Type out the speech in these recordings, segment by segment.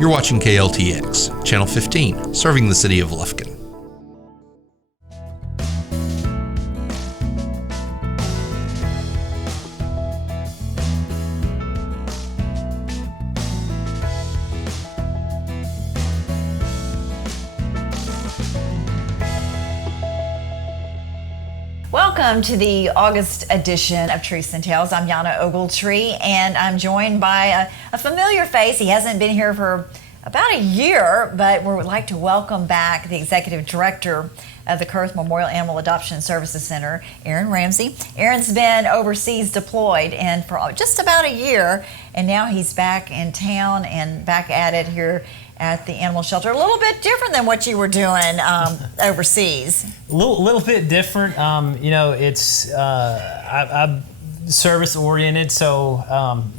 You're watching KLTX, Channel 15, serving the city of Lufkin. Welcome to the August edition of Truths and Tales. I'm Yana Ogletree, and I'm joined by a familiar face. He hasn't been here for about a year, but we would like to welcome back the Executive Director of the Kurth Memorial Animal Adoption Services Center, Aaron Ramsey. Aaron's been overseas deployed and for just about a year, and now he's back in town and back at it here at the animal shelter. A little bit different than what you were doing overseas. A little bit different. It's I'm service oriented, so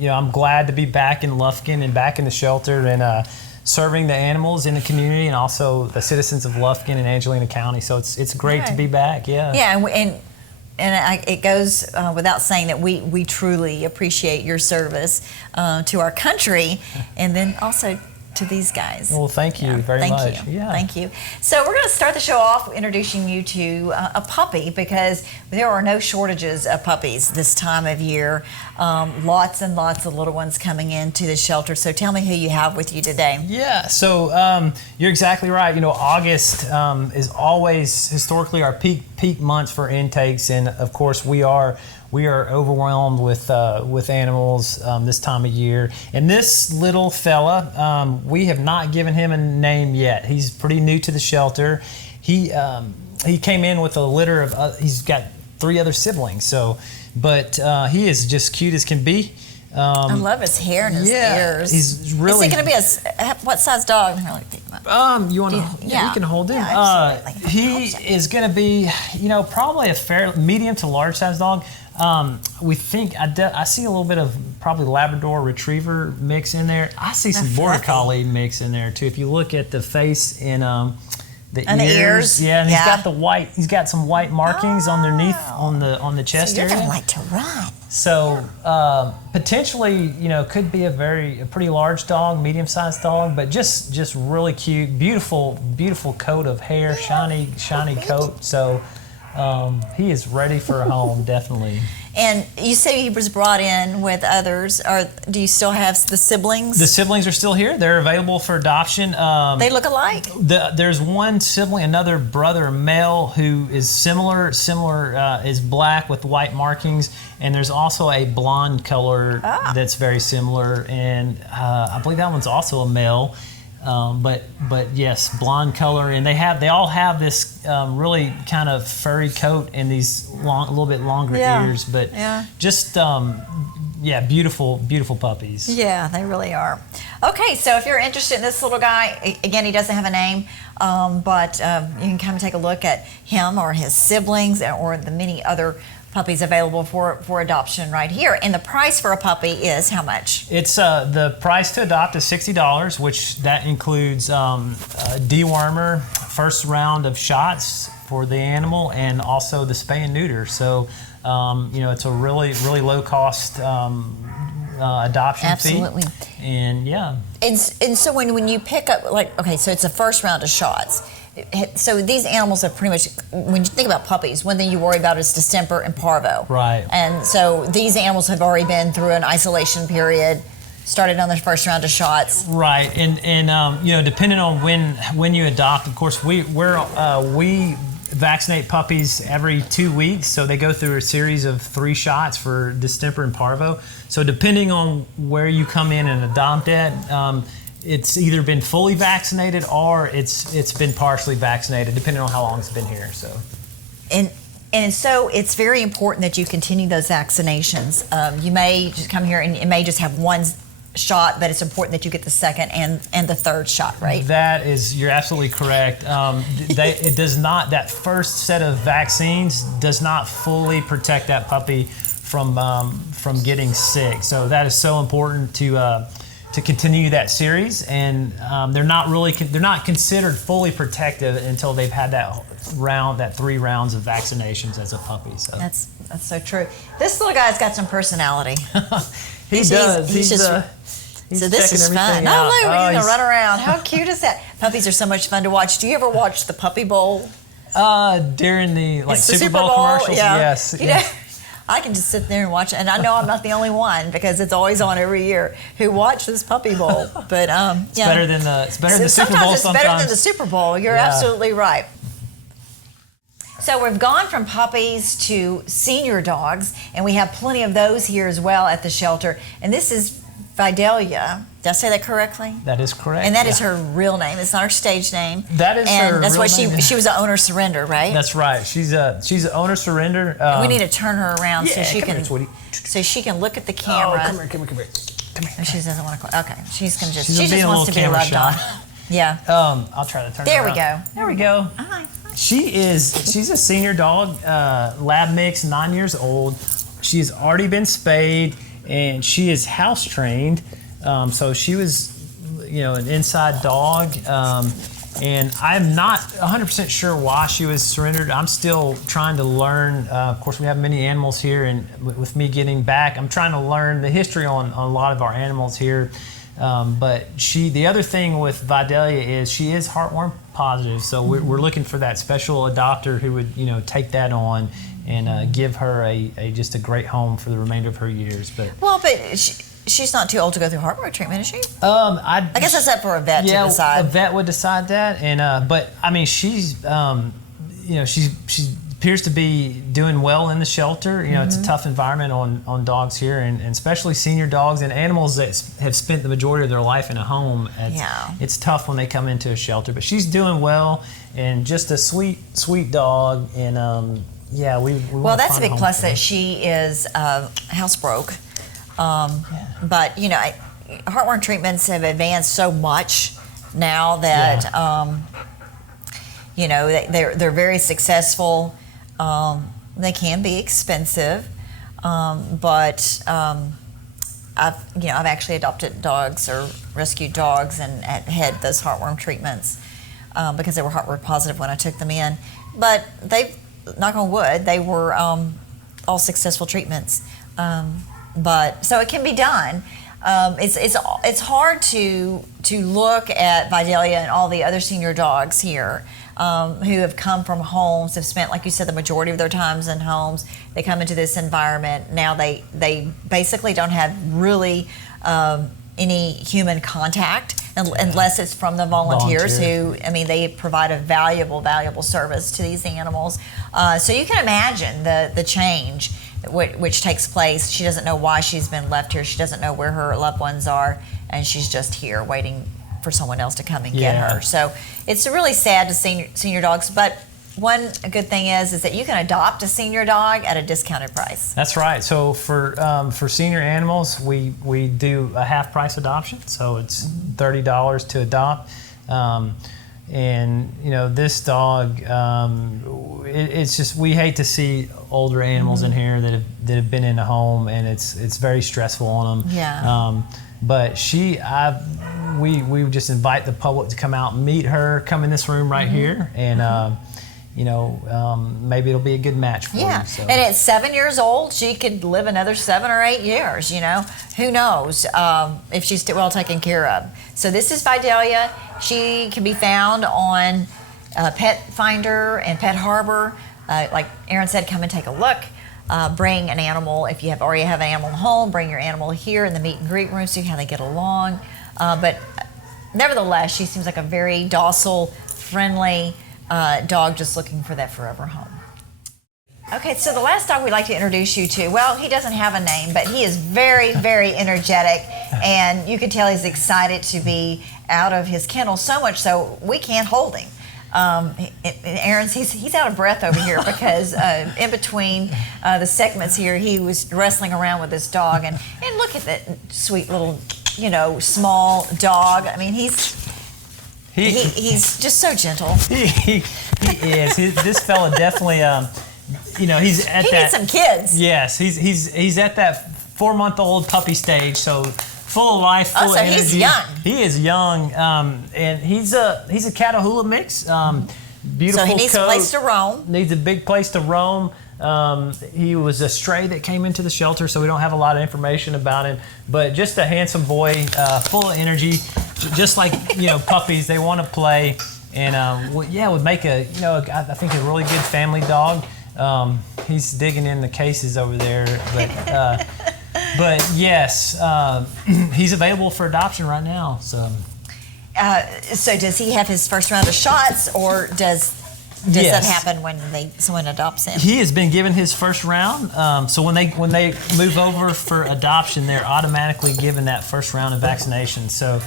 I'm glad to be back in Lufkin and back in the shelter and serving the animals in the community and also the citizens of Lufkin and Angelina County. So it's great to be back. Yeah. Yeah, and it goes without saying that we truly appreciate your service to our country, and then also to these guys. Well, thank you very much. Thank you. Yeah. Thank you. So we're going to start the show off introducing you to a puppy, because there are no shortages of puppies this time of year. Lots and lots of little ones coming into the shelter. So tell me who you have with you today. Yeah, so you're exactly right. August is always historically our peak months for intakes, and of course we are overwhelmed with animals this time of year. And this little fella, we have not given him a name yet. He's pretty new to the shelter. He came in with a litter of. He's got 3 other siblings. But he is just cute as can be. I love his hair and his ears. He's really. Is he going to be what size dog? You want to? Yeah, you can hold him. Yeah, he is going to be, probably a fair medium to large size dog. We think I see a little bit of probably Labrador Retriever mix in there. I see some Border Collie mix in there too. If you look at the face and the ears, yeah, and he's got the white. He's got some white markings underneath on the chest area. You're gonna like to run. So potentially, could be a pretty large dog, medium-sized dog, but just really cute, beautiful coat of hair, shiny coat. So he is ready for a home, definitely. And you say he was brought in with others. Do you still have the siblings? The siblings are still here. They're available for adoption. They look alike? There's one sibling, another brother, male, who is similar, is black with white markings. And there's also a blonde color that's very similar. And I believe that one's also a male. But yes, blonde color, and they all have this really kind of furry coat and these a little bit longer ears, but just beautiful puppies. Yeah, they really are. Okay, so if you're interested in this little guy, again, he doesn't have a name, but you can come and take a look at him or his siblings or the many other puppies available for adoption right here. And the price for a puppy is how much? It's the price to adopt is $60, which that includes a dewormer, first round of shots for the animal, and also the spay and neuter. So it's a really low cost adoption Absolutely. fee. And And so when you pick up, so it's a first round of shots. So these animals are pretty much, when you think about puppies, one thing you worry about is distemper and parvo. Right. And so these animals have already been through an isolation period, started on their first round of shots. Right. And depending on when you adopt, of course, we vaccinate puppies every 2 weeks, so they go through a series of 3 shots for distemper and parvo. So depending on where you come in and adopt at, it's either been fully vaccinated or it's been partially vaccinated, depending on how long it's been here. So, and so it's very important that you continue those vaccinations. You may just come here and it may just have one shot, but it's important that you get the second and the third shot, right? You're absolutely correct. It does not. That first set of vaccines does not fully protect that puppy from getting sick. So that is so important to continue that series, and they're not considered fully protective until they've had that 3 rounds of vaccinations as a puppy. So that's so true. This little guy's got some personality. He does. He's so this is fun. out. Oh, look, we're going to he's- run around. How cute is that? Puppies are so much fun to watch. Do you ever watch the Puppy Bowl? During the It's the Super Bowl commercials, yeah. yes. You know, I can just sit there and watch it, and I know I'm not the only one because it's always on every year who watch this Puppy Bowl. But It's better than the Super Bowl it's better than the Super Bowl. You're absolutely right. So we've gone from puppies to senior dogs, and we have plenty of those here as well at the shelter. And this is Vidalia. Did I say that correctly? That is correct. And that is her real name. It's not her stage name. That is and her that's real why name. she was an owner surrender, right? That's right. She's an owner surrender. We need to turn her around so she come can here, sweetie. so she can look at the camera. Oh, come here. Come here. Oh, she doesn't want to. Okay, she's gonna just. She's She gonna be just a wants to little be loved camera on. shy. Yeah. I'll try to turn There her we around. go. There we go. Hi. She's a senior dog, lab mix, 9 years old. She has already been spayed, and she is house trained. So she was, an inside dog. And I'm not 100% sure why she was surrendered. I'm still trying to learn. Of course, we have many animals here, and with me getting back, I'm trying to learn the history on a lot of our animals here. But the other thing with Vidalia is she is heartworm positive, so we're looking for that special adopter who would, take that on and give her just a great home for the remainder of her years. But she's not too old to go through heartworm treatment, is she? I guess that's up for a vet to decide. A vet would decide that, and but I mean she's she appears to be doing well in the shelter. It's a tough environment on dogs here, and especially senior dogs and animals that have spent the majority of their life in a home. It's tough when they come into a shelter, but she's doing well and just a sweet dog. And well, that's a big plus that she is housebroke. But heartworm treatments have advanced so much now that they're very successful. They can be expensive, but I've actually adopted dogs or rescued dogs and had those heartworm treatments because they were heartworm positive when I took them in. But knock on wood, they were all successful treatments. But so it can be done. It's hard to look at Vidalia and all the other senior dogs here who have come from homes, have spent, like you said, the majority of their times in homes. They come into this environment. Now they basically don't have really any human contact unless it's from the volunteers who, they provide a valuable service to these animals. So you can imagine the change which takes place. She doesn't know why she's been left here. She doesn't know where her loved ones are, and she's just here waiting for someone else to come and get her. So it's really sad to senior dogs, but one good thing is that you can adopt a senior dog at a discounted price. That's right. So for senior animals, we do a half price adoption. So it's $30 to adopt. And this dog, it's just, we hate to see older animals in here that have been in a home, and it's very stressful on them. Yeah. But we just invite the public to come out and meet her, come in this room right here, and maybe it'll be a good match for you. So. And at 7 years old, she could live another 7 or 8 years. Who knows if she's well taken care of. So this is Vidalia. She can be found on Pet Finder and Pet Harbor. Like Aaron said, come and take a look. Bring an animal. If you already have an animal at home, bring your animal here in the meet and greet room, see how they get along. But nevertheless, she seems like a very docile, friendly dog just looking for that forever home. Okay, so the last dog we'd like to introduce you to, well, he doesn't have a name, but he is very, very energetic, and you can tell he's excited to be out of his kennel, so much so we can't hold him. Aaron's he's out of breath over here because in between the segments here, he was wrestling around with this dog, and look at that sweet little, small dog. He's just so gentle. He is. This fella definitely, he's at he needs some kids. Yes, he's at that 4-month-old puppy stage, so full of life, full of energy. He's young. He is young, and he's a Catahoula mix. Beautiful So he needs coat, a place to roam. Needs a big place to roam. He was a stray that came into the shelter, so we don't have a lot of information about him. But just a handsome boy, full of energy, just like puppies. They want to play, and would make I think a really good family dog. He's digging in the cases over there, but yes, he's available for adoption right now. So does he have his first round of shots, or does that happen when someone adopts him? He has been given his first round. So when they move over for adoption, they're automatically given that first round of vaccination. So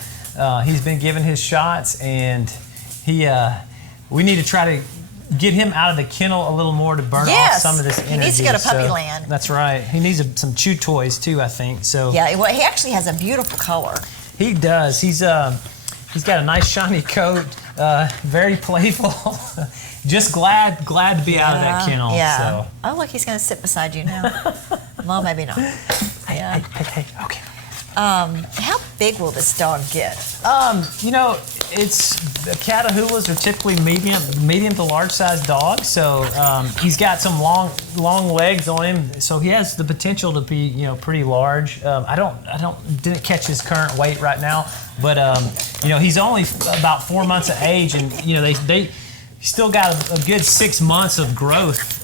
he's been given his shots, and we need to try to get him out of the kennel a little more to burn off some of this energy. He needs to go to puppy land. That's right. He needs some chew toys too, I think. So yeah, well, he actually has a beautiful color. He does. He's got a nice shiny coat. Very playful. Just glad to be out of that kennel. Yeah. So. Oh, look, he's going to sit beside you now. Well, maybe not. Hey, okay. How big will this dog get? It's Catahoulas are typically medium to large size dogs. So he's got some long legs on him. So he has the potential to be pretty large. Didn't catch his current weight right now, but he's only about 4 months of age, and they still got a good 6 months of growth.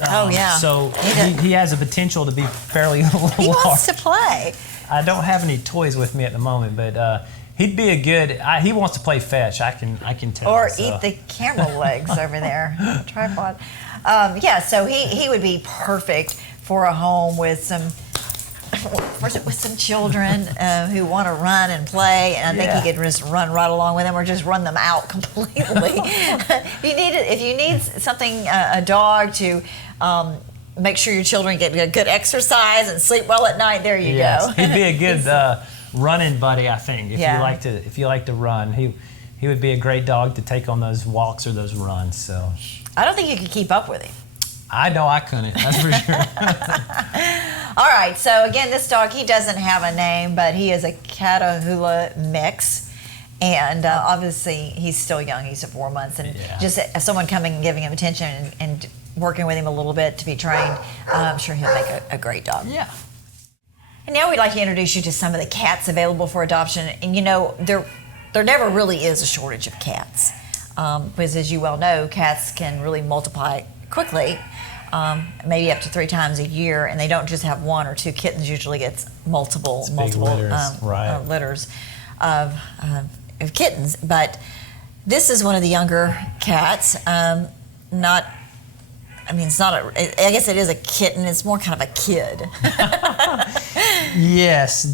So he has a potential to be fairly large. He wants to play. I don't have any toys with me at the moment, but he'd be a good. He wants to play fetch. I can tell. Or eat the camera legs over there, tripod. So he would be perfect for a home with some children who want to run and play, and I think he could just run right along with them, or just run them out completely. If you need something, a dog to. Make sure your children get good exercise and sleep well at night. There you go. He'd be a good running buddy, I think. If you like to run, he would be a great dog to take on those walks or those runs. So I don't think you could keep up with him. I know I couldn't. That's for sure. All right. So again, this dog, he doesn't have a name, but he is a Catahoula mix. And obviously, he's still young. He's 4 months. And just someone coming and giving him attention and working with him a little bit to be trained, I'm sure he'll make a great dog. Yeah. And now we'd like to introduce you to some of the cats available for adoption. And there never really is a shortage of cats. Because as you well know, cats can really multiply quickly, maybe up to 3 times a year. And they don't just have 1 or 2 kittens, usually gets multiple litters of kittens. But this is one of the younger cats. It's not I guess it is a kitten. It's more kind of a kid. Yes,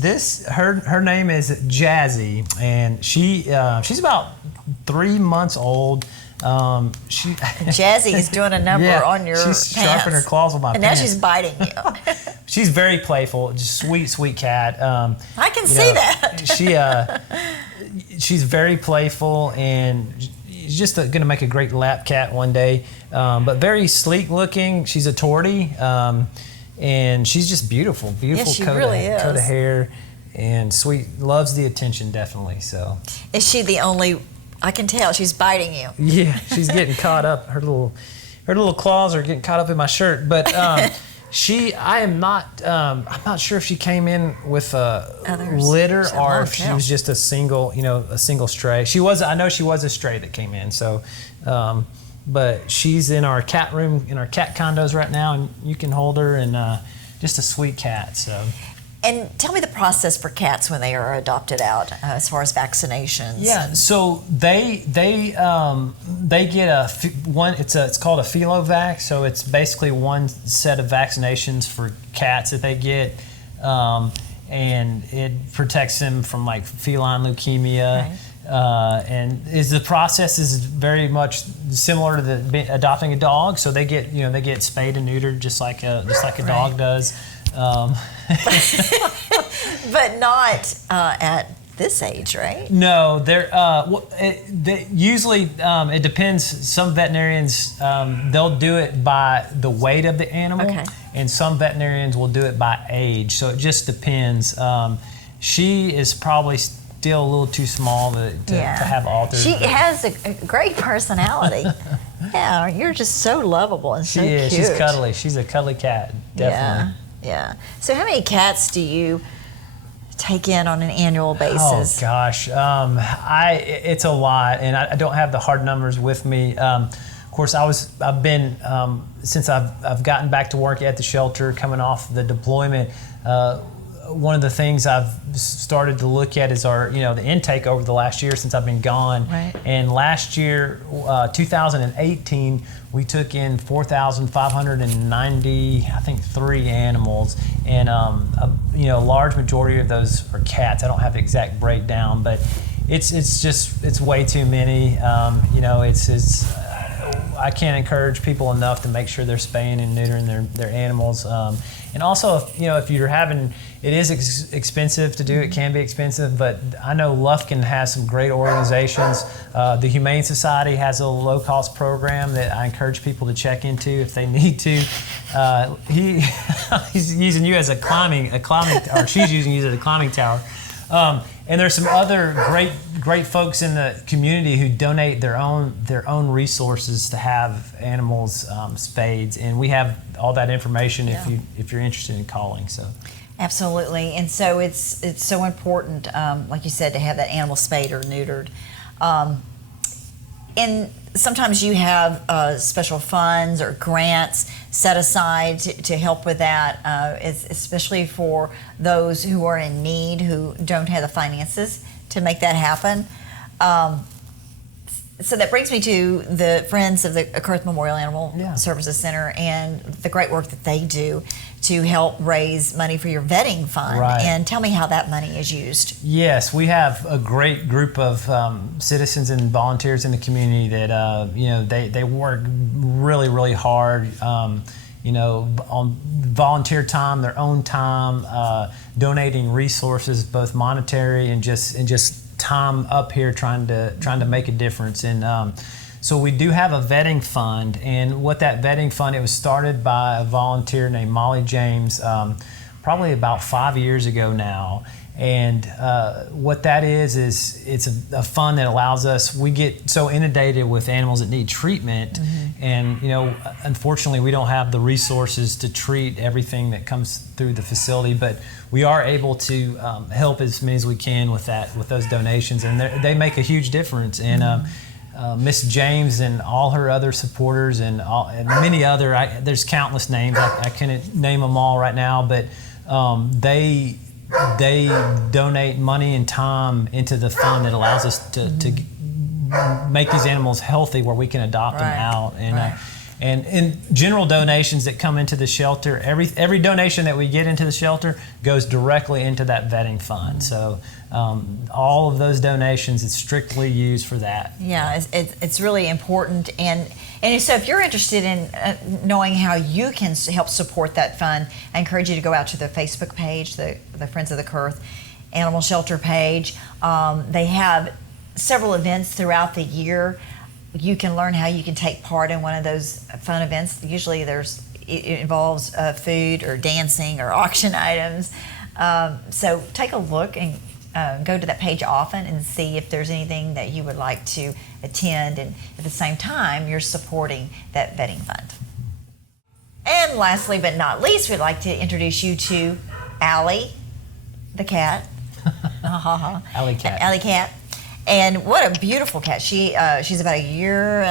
her name is Jazzy, and she's about 3 months old. Jazzy is doing a number on your she's pants. sharpening her claws on my pants. And now she's biting you. She's very playful, just sweet cat. I can see that. She's very playful, and she's just going to make a great lap cat one day. But very sleek looking. She's a tortie, and she's just beautiful coat of hair, and sweet. Loves the attention, definitely. So is she the only? I can tell she's biting you. Yeah, she's getting caught up. Her little claws are getting caught up in my shirt. But I'm not sure if she came in with a litter or if she was just a single stray. I know she was a stray that came in. So, but she's in our cat room, in our cat condos right now, and you can hold her, and just a sweet cat. So. And tell me the process for cats when they are adopted out, as far as vaccinations. Yeah, so they get it's called a Filovac. So it's basically one set of vaccinations for cats that they get, and it protects them from like feline leukemia. Right. And the process is very much similar to adopting a dog. So they get spayed and neutered just like a dog does. But not at this age, right? No, usually it depends. Some veterinarians they'll do it by the weight of the animal, and some veterinarians will do it by age. So it just depends. She is probably still a little too small to have alters. She has a great personality. Yeah, you're just so lovable and so She is. cute. She's cuddly. She's a cuddly cat, definitely. Yeah. So how many cats do you take in on an annual basis? Oh gosh, it's a lot, and I don't have the hard numbers with me. Of course, I've been since I've gotten back to work at the shelter, coming off the deployment. One of the things I've started to look at is the intake over the last year since I've been gone. Right. And last year, 2018, we took in 4,590, I think, 3 animals, and a large majority of those are cats. I don't have the exact breakdown, but it's way too many. I can't encourage people enough to make sure they're spaying and neutering their animals. And also, if you're having, it is expensive to do. It can be expensive, but I know Lufkin has some great organizations. The Humane Society has a low-cost program that I encourage people to check into if they need to. He's using you as a climbing, or she's using you as a climbing tower. And there's some other great folks in the community who donate their own resources to have animals spayed, and we have all that information if you're interested in calling. So. Absolutely, and so it's so important, like you said, to have that animal spayed or neutered. And sometimes you have special funds or grants set aside to help with that, especially for those who are in need, who don't have the finances to make that happen. So that brings me to the Friends of the Kurth Memorial Animal Services Center and the great work that they do to help raise money for your vetting fund. Right. And tell me how that money is used. Yes, we have a great group of citizens and volunteers in the community that they work really, really hard. On volunteer time, their own time, donating resources, both monetary and just time up here trying to make a difference. And so we do have a vetting fund, and what that vetting fund, it was started by a volunteer named Molly James probably about 5 years ago now. And what that is it's a fund that allows us, we get so inundated with animals that need treatment, and unfortunately we don't have the resources to treat everything that comes through the facility, but we are able to help as many as we can with those donations, and they make a huge difference. And Miss James and all her other supporters and many other, there's countless names, I couldn't name them all right now, but they donate money and time into the fund that allows us to make these animals healthy where we can adopt them out. And in general donations that come into the shelter, every donation that we get into the shelter goes directly into that vetting fund. So all of those donations is strictly used for that. Yeah, it's really important. And so if you're interested in knowing how you can help support that fund, I encourage you to go out to the Facebook page, the Friends of the Kurth Animal Shelter page. They have several events throughout the year. You can learn how you can take part in one of those fun events. Usually it involves food or dancing or auction items. So take a look and go to that page often and see if there's anything that you would like to attend, and at the same time you're supporting that vetting fund. And lastly but not least, we'd like to introduce you to Allie the cat. Allie cat. Allie cat. And what a beautiful cat. She's about 1.5 years,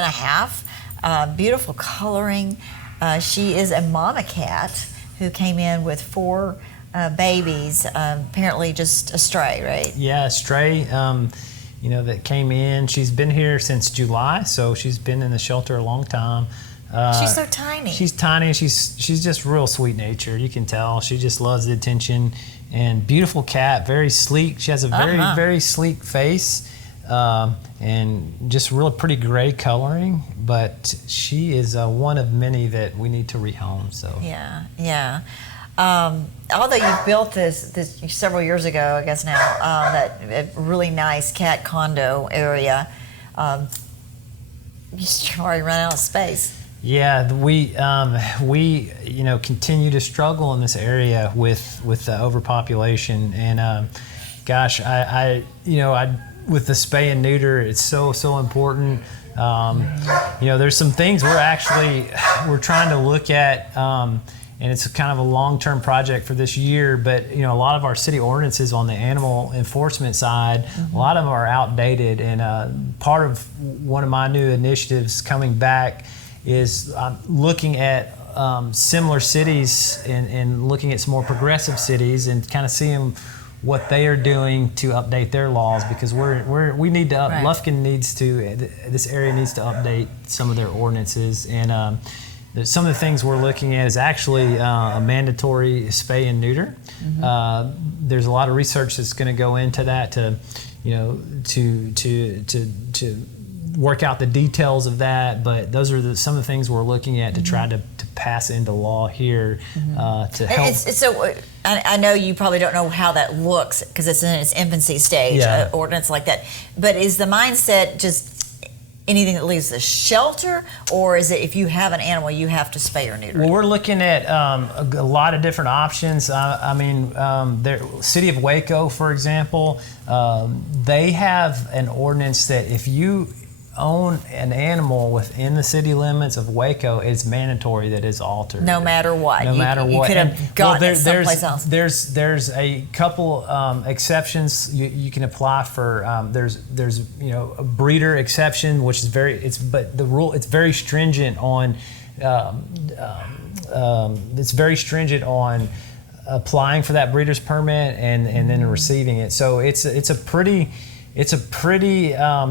beautiful coloring. She is a mama cat who came in with 4 babies, apparently just a stray, right? Yeah, a stray, that came in. She's been here since July, so she's been in the shelter a long time. She's so tiny. She's tiny. She's just real sweet natured. You can tell. She just loves the attention. And beautiful cat, very sleek. She has a very sleek face. And just really pretty gray coloring, but she is one of many that we need to rehome. So yeah. Although you built this several years ago, I guess now, that really nice cat condo area, you already run out of space. Yeah, we continue to struggle in this area with the overpopulation, and gosh, I with the spay and neuter, it's so important There's some things we're trying to look at, and it's kind of a long-term project for this year, but a lot of our city ordinances on the animal enforcement side, a lot of them are outdated, and part of one of my new initiatives coming back is looking at similar cities and looking at some more progressive cities and kind of seeing what they are doing to update their laws, because we need to Right. Lufkin needs to, this area needs to update some of their ordinances, and some of the things we're looking at is actually a mandatory spay and neuter. There's a lot of research that's going to go into that to work out the details of that, but those are some of the things we're looking at to try to pass into law here to help. So I know you probably don't know how that looks because it's in its infancy stage, Yeah. ordinance like that. But is the mindset just anything that leaves the shelter, or is it if you have an animal, you have to spay or neuter? Well, we're looking at a lot of different options. The City of Waco, for example, they have an ordinance that if you own an animal within the city limits of Waco, it's mandatory that it's altered. No matter what. No matter what. You could have gotten it someplace else. There's a couple exceptions you can apply for. There's a breeder exception, which is but the rule, it's very stringent on applying for that breeder's permit and then receiving it. So it's a pretty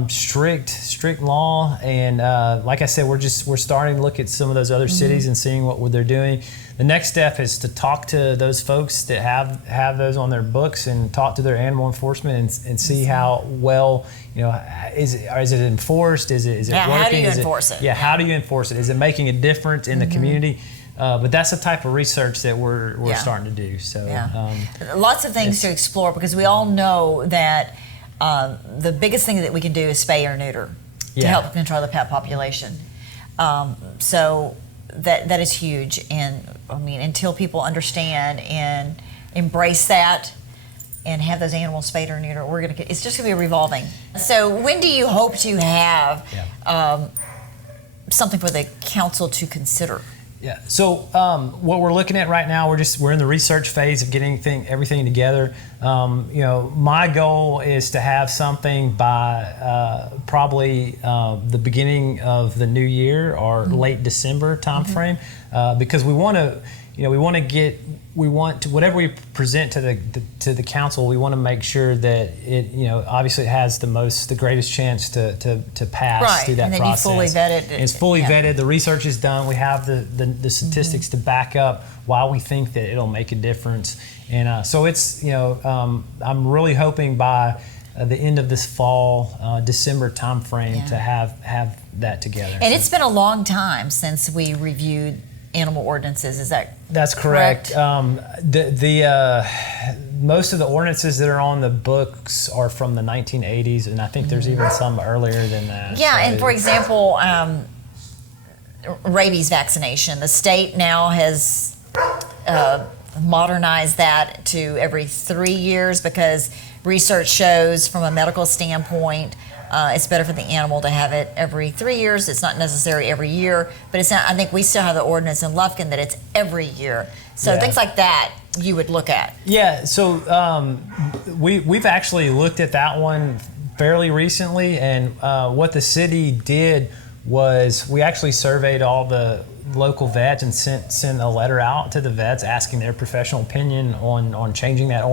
strict law, and like I said, we're starting to look at some of those other cities and seeing what they're doing. The next step is to talk to those folks that have those on their books and talk to their animal enforcement and see how well is it enforced? Is it working? How do you enforce it? Yeah, how do you enforce it? Is it making a difference in the community? But that's the type of research that we're starting to do. So lots of things to explore, because we all know that. The biggest thing that we can do is spay or neuter to help control the pet population. So that is huge, and I mean, until people understand and embrace that and have those animals spayed or neutered, it's just gonna be revolving. So when do you hope to have something for the council to consider? Yeah. So what we're looking at right now, we're in the research phase of getting everything together. My goal is to have something by probably the beginning of the new year or late December timeframe, because we want whatever we present to the council, we want to make sure that it obviously it has the greatest chance to pass through that and then process. You fully vetted it. It's fully vetted. The research is done. We have the statistics to back up why we think that it'll make a difference. And so it's I'm really hoping by the end of this fall, December timeframe, to have that together. And it's been a long time since we reviewed animal ordinances. Is that That's correct. Most of the ordinances that are on the books are from the 1980s, and I think there's even some earlier than that. Yeah, So and for example, rabies vaccination. The state now has modernized that to every 3 years, because research shows from a medical standpoint it's better for the animal to have it every 3 years. It's not necessary every year, but it's not. I think we still have the ordinance in Lufkin that it's every year. So things like that you would look at. Yeah, so we've actually looked at that one fairly recently, and what the city did was we actually surveyed all the local vets and sent a letter out to the vets asking their professional opinion on changing that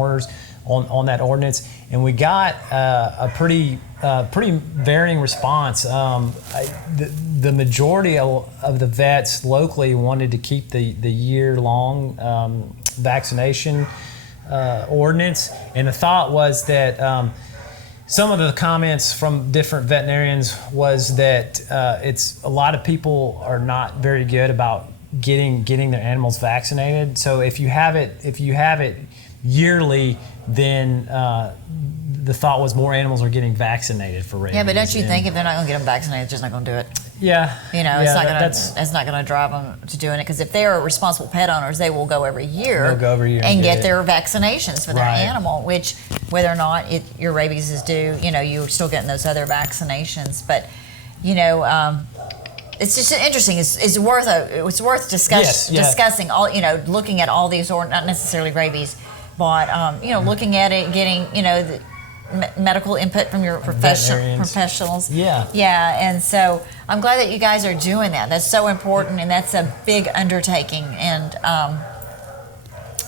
on that ordinance, and we got a pretty varying response. The majority of the vets locally wanted to keep the year-long vaccination ordinance, and the thought was that some of the comments from different veterinarians was that it's a lot of people are not very good about getting their animals vaccinated. So if you have it yearly, then the thought was more animals are getting vaccinated for rabies. Yeah, but don't you think if they're not going to get them vaccinated, they're just not going to do it? Yeah. It's not going to drive them to doing it, because if they are responsible pet owners, they will go every year. They'll go every year and get it. their vaccinations for their animal, which whether or not your rabies is due, you're still getting those other vaccinations. But it's just interesting. It's worth discussing all, looking at all these, or not necessarily rabies, but looking at it, getting the medical input from your professionals. Yeah, and so I'm glad that you guys are doing that. That's so important, and that's a big undertaking, and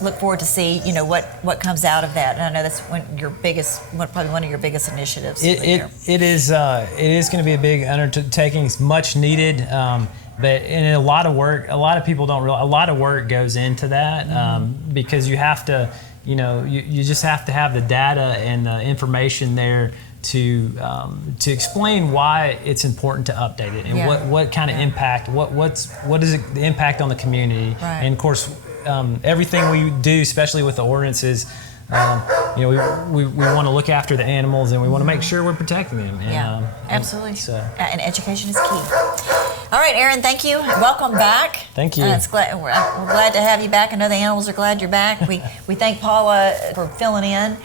look forward to see what comes out of that. And I know that's probably one of your biggest initiatives. It is going to be a big undertaking. It's much needed, but in a lot of work. A lot of people don't realize a lot of work goes into that, because you have to, you just have to have the data and the information there to explain why it's important to update it, and what kind of impact, what is the impact on the community, and of course. Everything we do, especially with the ordinances, we want to look after the animals, and we want to make sure we're protecting them. And, absolutely. And education is key. All right, Aaron, thank you. Welcome back. Thank you. We're glad to have you back. I know the animals are glad you're back. We thank Paula for filling in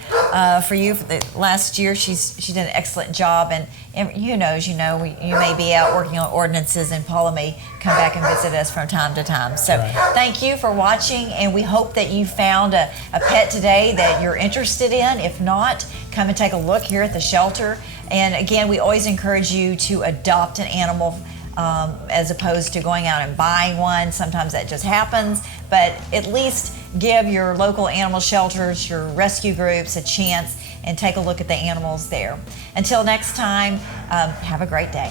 for you for the last year. She did an excellent job, and you may be out working on ordinances, and Paula may come back and visit us from time to time. So thank you for watching, and we hope that you found a pet today that you're interested in. If not, come and take a look here at the shelter. And again, we always encourage you to adopt an animal as opposed to going out and buying one. Sometimes that just happens, but at least give your local animal shelters, your rescue groups a chance and take a look at the animals there. Until next time, have a great day.